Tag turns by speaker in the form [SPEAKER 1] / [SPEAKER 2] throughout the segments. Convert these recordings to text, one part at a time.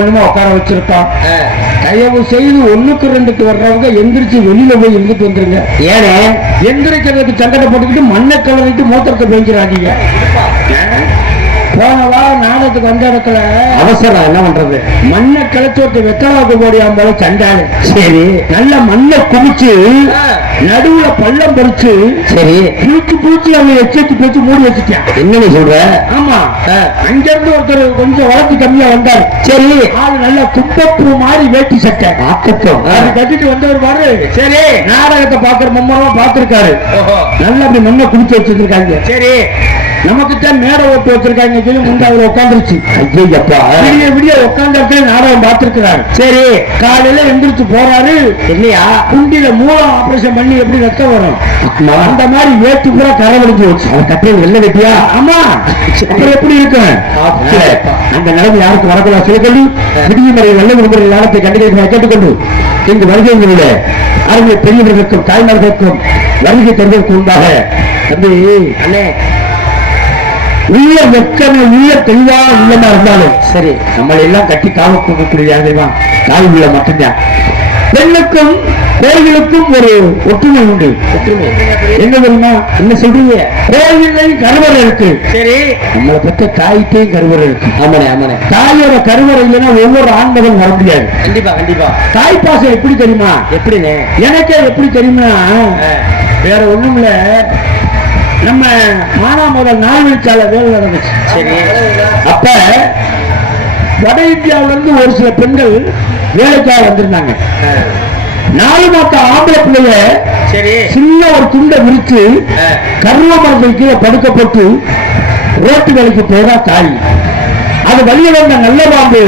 [SPEAKER 1] என்னமோ உட்கார வச்சிருக்கோம் தயவு செய்து ஒண்ணுக்கு ரெண்டுக்கு வர்றவங்க எந்திரிச்சு வெளியில போய் இருந்துட்டு வந்துருங்க.
[SPEAKER 2] ஏனே?
[SPEAKER 1] எந்திரிக்கிறதுக்கு போட்டுக்கிட்டு மண்ணை கலரிட்டு மூத்திரத்தை பெஞ்சிடாதீங்க. போன வாரம் நாடகத்துக்கு வந்த இடத்துல
[SPEAKER 2] அவசரம் என்ன பண்றது?
[SPEAKER 1] மண்ணை கிளச்சி விட்டு வெத்தலாக்கு போடியாம போல சண்டாளு.
[SPEAKER 2] சரி.
[SPEAKER 1] நல்ல மண்ணை குமிச்சு நடுவுல பள்ளம் பறிச்சு
[SPEAKER 2] சரி.
[SPEAKER 1] புளிச்சு புளிச்சு அவன் எச்சரிச்சு பேச்சு மூடி வச்சுட்டான்
[SPEAKER 2] என்ன நீ சொல்ற?
[SPEAKER 1] ஆமா. அங்க இருந்து ஒருத்தர் கொஞ்சம் வளர்ச்சி கம்மியா வந்தார்.
[SPEAKER 2] சரி.
[SPEAKER 1] ஆள் நல்ல துப்பப்பூ மாதிரி வேட்டி சட்டை.
[SPEAKER 2] ஆக்கட்டும்.
[SPEAKER 1] அது கட்டிட்டு வந்தவர் பாரு. சரி. நாடகத்தை பாக்குற மம்மரமா பாத்துருக்காரு நல்லா அப்படி மண்ணை குடிச்சு வச்சிருக்காங்க.
[SPEAKER 2] சரி.
[SPEAKER 1] நமக்கு தான் மேடை ஓட்டு வச்சிருக்காங்க சொல்லி அவர் உட்காந்துருச்சு
[SPEAKER 2] ஐயப்பா
[SPEAKER 1] விடிய விடிய இடத்துல நாடகம் பார்த்திருக்கிறாரு.
[SPEAKER 2] சரி.
[SPEAKER 1] காலையில எந்திரிச்சு போறாரு.
[SPEAKER 2] இல்லையா
[SPEAKER 1] குண்டில மூலம் ஆபரேஷன் பண்ணி எப்படி ரத்தம் வரும். அந்த மாதிரி வேட்டு பூரா கரவடிஞ்சு வச்சு.
[SPEAKER 2] அவன் கட்டையில் வெள்ள வெட்டியா?
[SPEAKER 1] ஆமா. அப்புறம் எப்படி இருக்கும்
[SPEAKER 2] ஆ.
[SPEAKER 1] அந்த நிலைமை யாருக்கு வரக்கூடாது? சில கல்வி விடுமுறை நல்ல விடுமுறை லாபத்தை கண்டிப்பாக கேட்டுக்கொண்டு இங்கு வருகைகளுடைய அறிவிய பெரியவர்களுக்கும் தாய்மார்களுக்கும் வருகை தருவதற்கு முன்பாக தம்பி
[SPEAKER 2] அண்ணே.
[SPEAKER 1] உள்ள எத்தனை உள்ள தெளிவா உள்ளமா இருந்தாலும்
[SPEAKER 2] சரி.
[SPEAKER 1] நம்மளை எல்லாம் கட்டி காவ கொடுக்கக்கூடிய யாருமா தாய் உள்ள மட்டும்தான். பெண்ணுக்கும் கோயிலுக்கும் ஒரு ஒற்றுமை உண்டு.
[SPEAKER 2] ஒற்றுமை.
[SPEAKER 1] என்ன தெரியுமா?
[SPEAKER 2] என்ன சொல்றீங்க?
[SPEAKER 1] கோயிலையும் கருவறை இருக்கு.
[SPEAKER 2] சரி.
[SPEAKER 1] நம்மளை பெற்ற தாய்க்கையும் கருவறை இருக்கு.
[SPEAKER 2] ஆமாண்ணே ஆமாண்ணே.
[SPEAKER 1] தாயோட கருவறை இல்லைன்னா ஒவ்வொரு ஆண்மகன் வர முடியாது.
[SPEAKER 2] கண்டிப்பா கண்டிப்பா.
[SPEAKER 1] தாய் பாசம் எப்படி தெரியுமா?
[SPEAKER 2] எப்படிண்ணே?
[SPEAKER 1] எனக்கே எப்படி தெரியுமா? வேற ஒண்ணும் இல்ல நம்ம மானாமதல் நால்வழிச்சாலை வேலை நடந்துச்சு.
[SPEAKER 2] சரி.
[SPEAKER 1] அப்ப வட இந்தியாவுல இருந்து ஒரு சில பெண்கள் வேலைக்காக வந்திருந்தாங்க. நாலு மாத்த ஆம்பளை பிள்ளைய
[SPEAKER 2] சரி.
[SPEAKER 1] சின்ன ஒரு துண்டை விரிச்சு கருவ மரத்தை கீழே படுக்க போட்டு ரோட்டு வேலைக்கு போறா தாய். அது வழிய வந்த நல்ல பாம்பு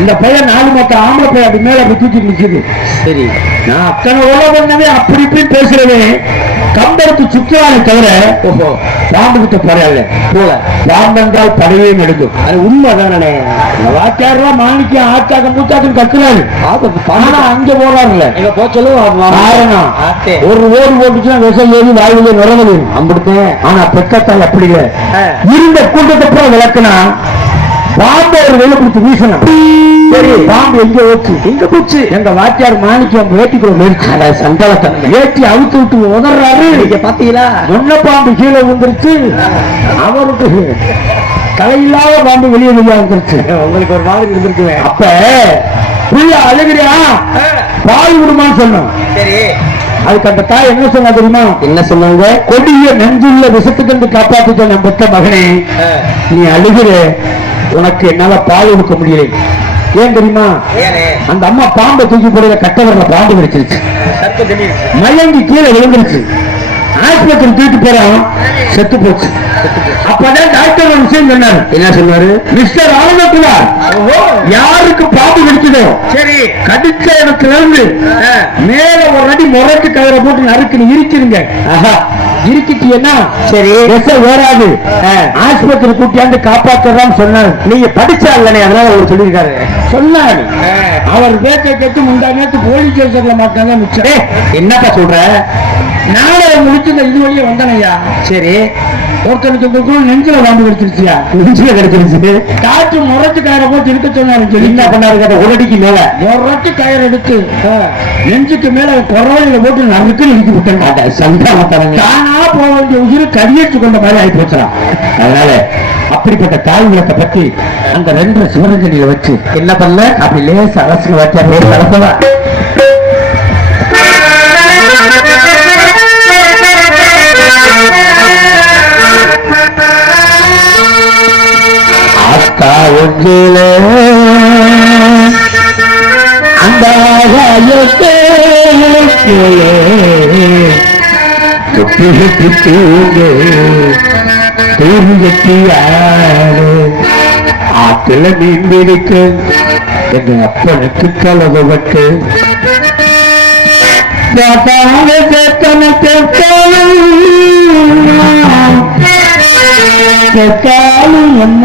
[SPEAKER 1] இந்த பையன் நாலு மாத்த ஆம்பளை பையன் அப்படி மேல அப்படி தூக்கி நிக்குது.
[SPEAKER 2] சரி.
[SPEAKER 1] நான் அத்தனை உள்ள பண்ணவே அப்படி இப்படி பேசுறவன் கம்பெடுத்து சுற்றுவானே தவிர
[SPEAKER 2] ஓஹோ
[SPEAKER 1] பாம்பு கிட்ட போறாள்.
[SPEAKER 2] போல
[SPEAKER 1] பாம்பு என்றால் படையே நடுக்கும்
[SPEAKER 2] அது உண்மைதானே?
[SPEAKER 1] வாத்தியாரெல்லாம் மாணிக்கம் ஆச்சாக்கம் மூச்சாக்கம் கத்துறாரு. ஆனா அங்க போறாருல்ல.
[SPEAKER 2] எங்க போ சொல்லுவோம்
[SPEAKER 1] காரணம். ஒரு ஓடு போட்டுச்சுன்னா விஷம் ஏறி வாயிலே நுழைவு
[SPEAKER 2] அம்பிடுத்தேன்.
[SPEAKER 1] ஆனா பெக்கத்தால் அப்படி. இருந்த கூட்டத்தை விளக்குனா பாம்பு ஒரு வெளில கொடுத்து வீசணும். சரி பாம்பு எங்க ஓச்சு எங்க போச்சு? எங்க வாத்தியார் மாணிக்கம் வேட்டிக்குள்ள மேடிச்சு சந்தளத்தை வேட்டி அவுத்து விட்டு உதறாரு.
[SPEAKER 2] நீங்க பாத்தீங்களா?
[SPEAKER 1] முன்ன பாம்பு கீழே விழுந்துருச்சு. அவருக்கு தலையில்லாத பாம்பு வெளியே வெளியே வந்துருச்சு.
[SPEAKER 2] உங்களுக்கு ஒரு மாதிரி இருந்திருக்குவேன்
[SPEAKER 1] அப்ப புள்ள அழுகிறியா? பால் விடுமான்னு சொன்னோம்.
[SPEAKER 2] சரி.
[SPEAKER 1] அதுக்கு அந்த தாய் என்ன சொன்னா தெரியுமா?
[SPEAKER 2] என்ன சொன்னாங்க?
[SPEAKER 1] கொடிய நெஞ்சுள்ள விஷத்துக்கு காப்பாத்திட்ட நம்ம மகனே நீ அழுகிற. உனக்கு என்னால பால் கொடுக்க முடியல. ஏன் தெரியுமா? அந்த அம்மா பாம்பை தூக்கி போடுற கட்டவரில் பாம்பு கிடைச்சிருச்சு மயங்கி கீழே விழுந்துருச்சு. ஆஸ்பத்திரி தூக்கிட்டு போறோம் செத்து போச்சு. அப்பதான் டாக்டர் ஒரு விஷயம் சொன்னாரு.
[SPEAKER 2] என்ன சொன்னாரு?
[SPEAKER 1] மிஸ்டர் ஆனந்தகுமார் யாருக்கு பாம்பு கடிச்சதோ
[SPEAKER 2] சரி.
[SPEAKER 1] கடிச்ச இடத்துல இருந்து மேல ஒரு அடி முறைக்கு கயிறை போட்டு நறுக்குன்னு இருக்கிருங்க
[SPEAKER 2] ஆஹா.
[SPEAKER 1] இருக்கிட்டீங்கன்னா
[SPEAKER 2] சரி.
[SPEAKER 1] விஷம் ஏறாது ஆஸ்பத்திரி கூட்டியாந்து காப்பாத்துறான்னு சொன்னாரு.
[SPEAKER 2] நீங்க படிச்சா இல்லனே அதனால அவர் சொல்லியிருக்காரு.
[SPEAKER 1] சொன்னாரு. அவர் பேச்சை கேட்டு முந்தா நேத்து போலீஸ் ஸ்டேஷன்ல மாட்டாங்க மிச்சம்.
[SPEAKER 2] என்னப்பா சொல்ற?
[SPEAKER 1] நாடகம் முடிச்சு இந்த இது வழியே வந்தானையா?
[SPEAKER 2] சரி.
[SPEAKER 1] ஒருத்தனுக்கு நெஞ்சில பாம்பு கிடைச்சிருச்சியா
[SPEAKER 2] நெஞ்சில கிடைச்சிருச்சு
[SPEAKER 1] காற்று முறைச்சு கயிறை போட்டு இருக்க சொன்னாரு
[SPEAKER 2] என்ன பண்ணாரு கேட்ட உடடிக்கு மேல.
[SPEAKER 1] கயிறு எடுத்து நெஞ்சுக்கு மேல குறவையில போட்டு நறுக்கு நிறுத்தி விட்டாங்க
[SPEAKER 2] சந்தானத்தனங்க
[SPEAKER 1] தானா போக வேண்டிய உயிரை கடியேற்று கொண்ட மாதிரி ஆகி போச்சுறான் அதனால அப்படிப்பட்ட தாய் உலகத்தை பத்தி அந்த ரெண்டு சிவரஞ்சனியில வச்சு
[SPEAKER 2] என்ன பண்ண
[SPEAKER 1] அப்படி லேச அரசு வாத்தியார் லேச அரசவா ஒன்றில அந்த ஆகாயத்தே தொட்டி தொட்டி தூங்கு தூங்கி கட்டியாடு ஆத்துல மீன் பிடிக்க எங்க அப்பனுக்கு கலவப்பட்டு ஜாப்பான என்ன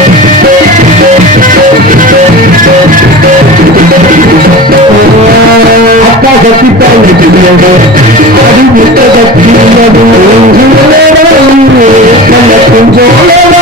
[SPEAKER 1] வேணும் ஆச்சாரியே, மகாராஜ அது விட்டது தீயது நல்ல கொஞ்சோலவா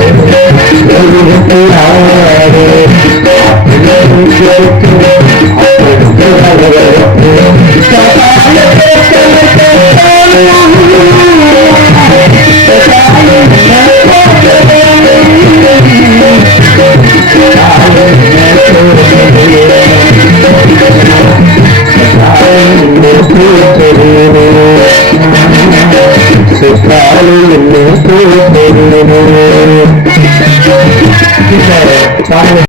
[SPEAKER 1] பாடலை